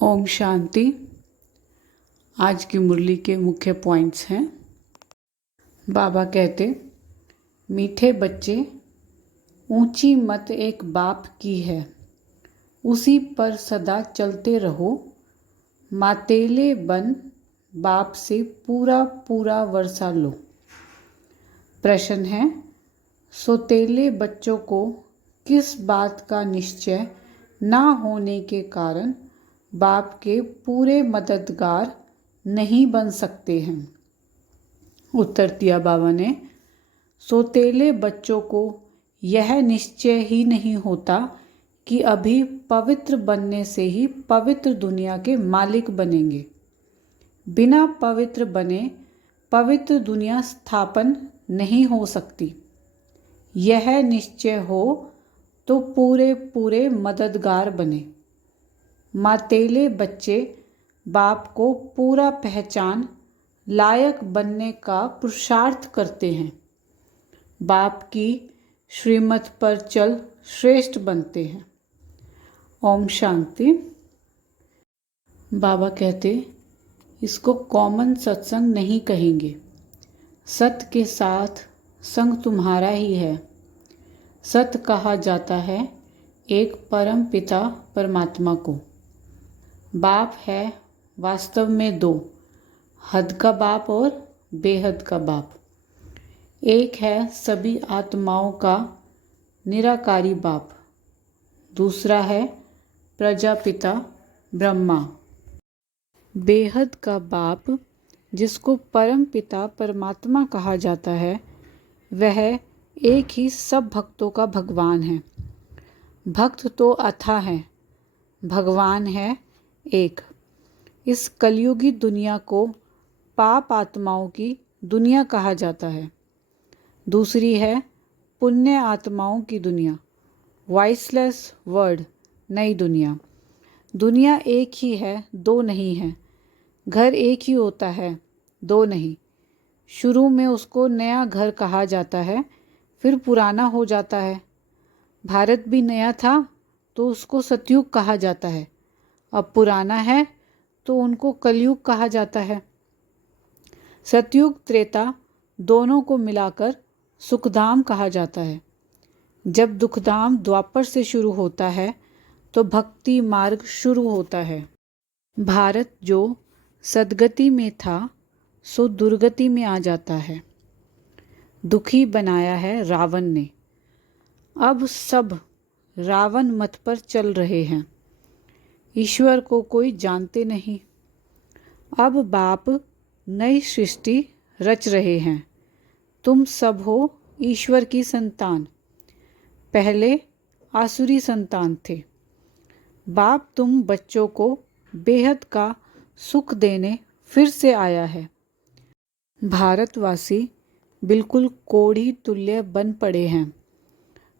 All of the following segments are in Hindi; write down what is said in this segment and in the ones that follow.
ओम शांति। आज की मुरली के मुख्य पॉइंट्स हैं। बाबा कहते, मीठे बच्चे, ऊंची मत एक बाप की है, उसी पर सदा चलते रहो। मातेले बन बाप से पूरा पूरा वर्षा लो। प्रश्न है, सोतेले बच्चों को किस बात का निश्चय ना होने के कारण बाप के पूरे मददगार नहीं बन सकते हैं? उत्तर दिया बाबा ने, सोतेले बच्चों को यह निश्चय ही नहीं होता कि अभी पवित्र बनने से ही पवित्र दुनिया के मालिक बनेंगे। बिना पवित्र बने पवित्र दुनिया स्थापन नहीं हो सकती। यह निश्चय हो तो पूरे पूरे मददगार बने। मातेले बच्चे बाप को पूरा पहचान लायक बनने का पुरुषार्थ करते हैं। बाप की श्रीमत पर चल श्रेष्ठ बनते हैं। ओम शांति। बाबा कहते, इसको कॉमन सत्संग नहीं कहेंगे। सत्य के साथ संग तुम्हारा ही है। सत्य कहा जाता है एक परम पिता परमात्मा को। बाप है वास्तव में दो, हद का बाप और बेहद का बाप। एक है सभी आत्माओं का निराकारी बाप, दूसरा है प्रजापिता ब्रह्मा। बेहद का बाप, जिसको परम पिता परमात्मा कहा जाता है, वह एक ही सब भक्तों का भगवान है। भक्त तो अथाह है, भगवान है एक। इस कलयुगी दुनिया को पाप आत्माओं की दुनिया कहा जाता है। दूसरी है पुण्य आत्माओं की दुनिया, वॉइसलेस वर्ड, नई दुनिया। दुनिया एक ही है, दो नहीं है। घर एक ही होता है, दो नहीं। शुरू में उसको नया घर कहा जाता है, फिर पुराना हो जाता है। भारत भी नया था तो उसको सतयुग कहा जाता है, अब पुराना है तो उनको कलयुग कहा जाता है। सतयुग त्रेता दोनों को मिलाकर सुखधाम कहा जाता है। जब दुखधाम द्वापर से शुरू होता है तो भक्ति मार्ग शुरू होता है। भारत जो सदगति में था सो दुर्गति में आ जाता है। दुखी बनाया है रावण ने। अब सब रावण मत पर चल रहे हैं। ईश्वर को कोई जानते नहीं। अब बाप नई सृष्टि रच रहे हैं। तुम सब हो ईश्वर की संतान। पहले आसुरी संतान थे। बाप तुम बच्चों को बेहद का सुख देने फिर से आया है। भारतवासी बिल्कुल कोढ़ी तुल्य बन पड़े हैं।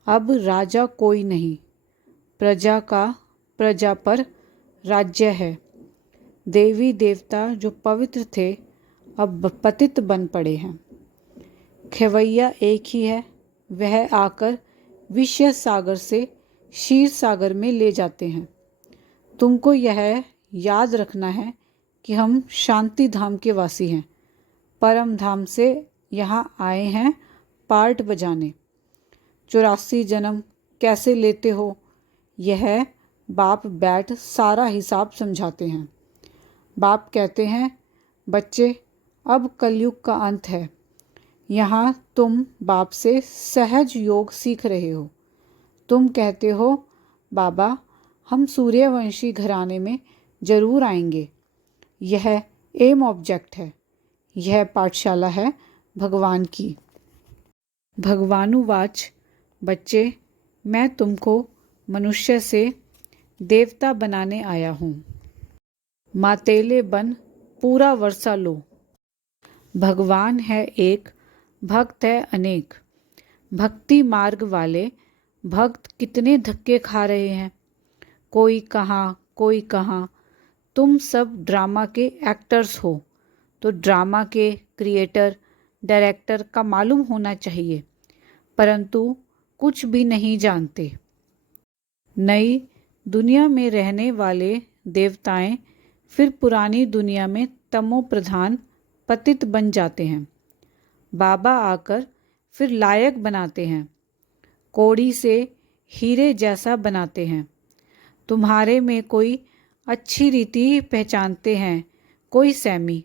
अब राजा कोई नहीं, प्रजा का प्रजा पर राज्य है। देवी देवता जो पवित्र थे अब पतित बन पड़े हैं। खेवैया एक ही है, वह आकर विषय सागर से क्षीर सागर में ले जाते हैं। तुमको यह याद रखना है कि हम शांति धाम के वासी हैं। परम धाम से यहाँ आए हैं पार्ट बजाने। 84 जन्म कैसे लेते हो, यह बाप बैठ सारा हिसाब समझाते हैं। बाप कहते हैं, बच्चे अब कलयुग का अंत है। यहाँ तुम बाप से सहज योग सीख रहे हो। तुम कहते हो, बाबा हम सूर्यवंशी घराने में जरूर आएंगे। यह एम ऑब्जेक्ट है। यह पाठशाला है भगवान की। भगवानुवाच, बच्चे मैं तुमको मनुष्य से देवता बनाने आया हूँ। मातेले बन पूरा वर्षा लो। भगवान है एक, भक्त है अनेक। भक्ति मार्ग वाले भक्त कितने धक्के खा रहे हैं। कोई कहाँ कोई कहाँ। तुम सब ड्रामा के एक्टर्स हो तो ड्रामा के क्रिएटर डायरेक्टर का मालूम होना चाहिए, परंतु कुछ भी नहीं जानते। नई दुनिया में रहने वाले देवताएं फिर पुरानी दुनिया में तमो प्रधान पतित बन जाते हैं। बाबा आकर फिर लायक बनाते हैं, कौड़ी से हीरे जैसा बनाते हैं। तुम्हारे में कोई अच्छी रीति पहचानते हैं, कोई सैमी।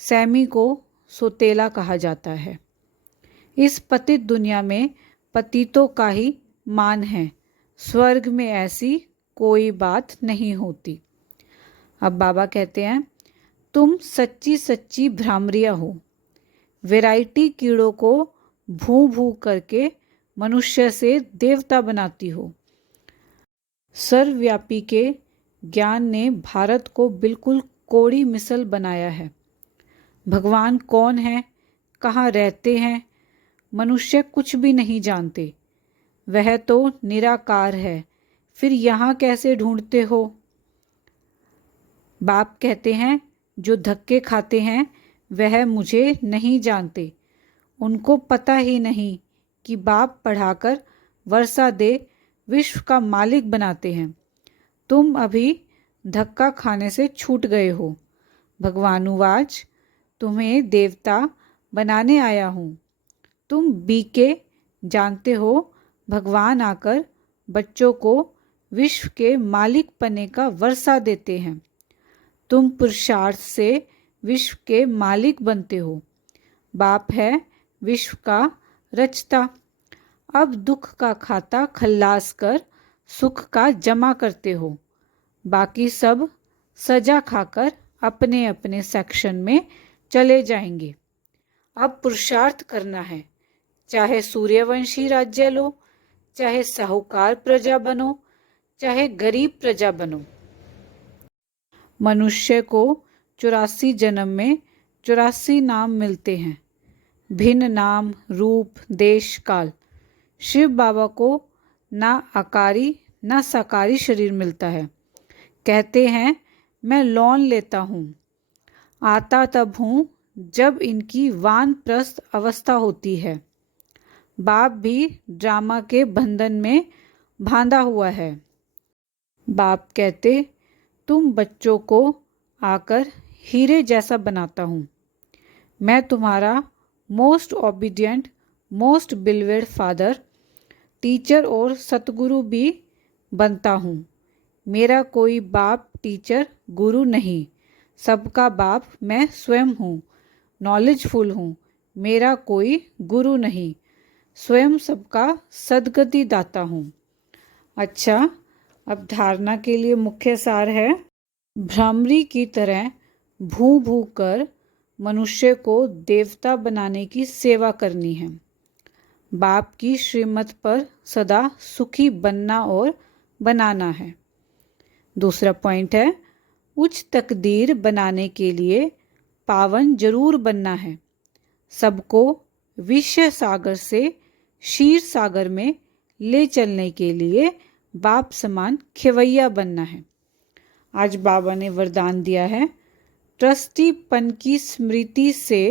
सैमी को सोतेला कहा जाता है। इस पतित दुनिया में पतितों का ही मान है, स्वर्ग में ऐसी कोई बात नहीं होती। अब बाबा कहते हैं, तुम सच्ची सच्ची भ्रामरिया हो। वैरायटी कीड़ों को भू भू करके मनुष्य से देवता बनाती हो। सर्वव्यापी के ज्ञान ने भारत को बिल्कुल कोड़ी मिसल बनाया है। भगवान कौन है, कहाँ रहते हैं, मनुष्य कुछ भी नहीं जानते। वह तो निराकार है, फिर यहाँ कैसे ढूंढते हो? बाप कहते हैं, जो धक्के खाते हैं वह मुझे नहीं जानते। उनको पता ही नहीं कि बाप पढ़ाकर वर्षा दे विश्व का मालिक बनाते हैं। तुम अभी धक्का खाने से छूट गए हो। भगवानुवाच, तुम्हें देवता बनाने आया हूँ। तुम बीके जानते हो, भगवान आकर बच्चों को विश्व के मालिक पने का वर्षा देते हैं। तुम पुरुषार्थ से विश्व के मालिक बनते हो। बाप है विश्व का रचता। अब दुख का खाता खल्लास कर सुख का जमा करते हो। बाकी सब सजा खाकर अपने अपने सेक्शन में चले जाएंगे। अब पुरुषार्थ करना है, चाहे सूर्यवंशी राज्य लो, चाहे साहूकार प्रजा बनो, चाहे गरीब प्रजा बनो। मनुष्य को 84 जन्म में 84 नाम मिलते हैं, भिन्न नाम, रूप, देश, काल। शिव बाबा को ना आकारी ना साकारी शरीर मिलता है। कहते हैं, मैं लौन लेता हूँ। आता तब हूँ जब इनकी वानप्रस्थ अवस्था होती है। बाप भी ड्रामा के बंधन में बांधा हुआ है। बाप कहते, तुम बच्चों को आकर हीरे जैसा बनाता हूँ। मैं तुम्हारा most obedient, most beloved father, teacher और सतगुरु भी बनता हूँ। मेरा कोई बाप, टीचर, गुरु नहीं। सबका बाप मैं स्वयं हूँ। नॉलेजफुल हूँ। मेरा कोई गुरु नहीं। स्वयं सबका सद्गति दाता हूँ। अच्छा, अब धारणा के लिए मुख्य सार है, भ्रामरी की तरह भू भू कर मनुष्य को देवता बनाने की सेवा करनी है। बाप की श्रीमत पर सदा सुखी बनना और बनाना है। दूसरा पॉइंट है, उच्च तकदीर बनाने के लिए पावन जरूर बनना है। सबको विषय सागर से क्षीर सागर में ले चलने के लिए बाप समान खेवैया बनना है। आज बाबा ने वरदान दिया है, ट्रस्टीपन की स्मृति से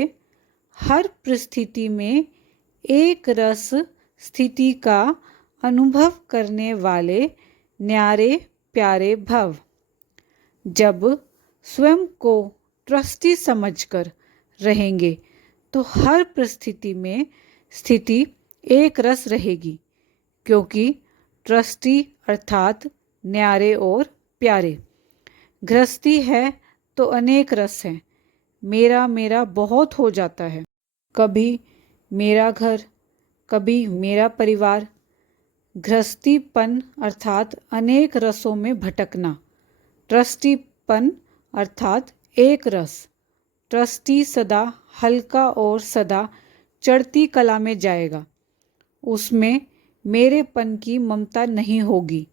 हर परिस्थिति में एक रस स्थिति का अनुभव करने वाले न्यारे प्यारे भव। जब स्वयं को ट्रस्टी समझकर रहेंगे तो हर परिस्थिति में स्थिति एक रस रहेगी, क्योंकि ट्रस्टी अर्थात न्यारे और प्यारे। गृहस्थी है तो अनेक रस हैं। मेरा मेरा बहुत हो जाता है। कभी मेरा घर, कभी मेरा परिवार। गृहस्थीपन अर्थात अनेक रसों में भटकना। ट्रस्टीपन अर्थात एक रस। ट्रस्टी सदा हल्का और सदा चढ़ती कला में जाएगा। उसमें मेरेपन की ममता नहीं होगी,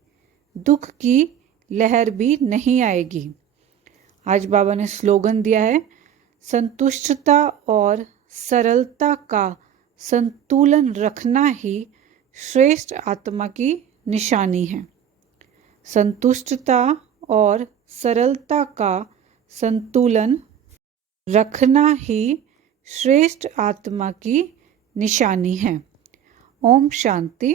दुख की लहर भी नहीं आएगी। आज बाबा ने स्लोगन दिया है, संतुष्टता और सरलता का संतुलन रखना ही श्रेष्ठ आत्मा की निशानी है। संतुष्टता और सरलता का संतुलन रखना ही श्रेष्ठ आत्मा की निशानी है। ओम शांति।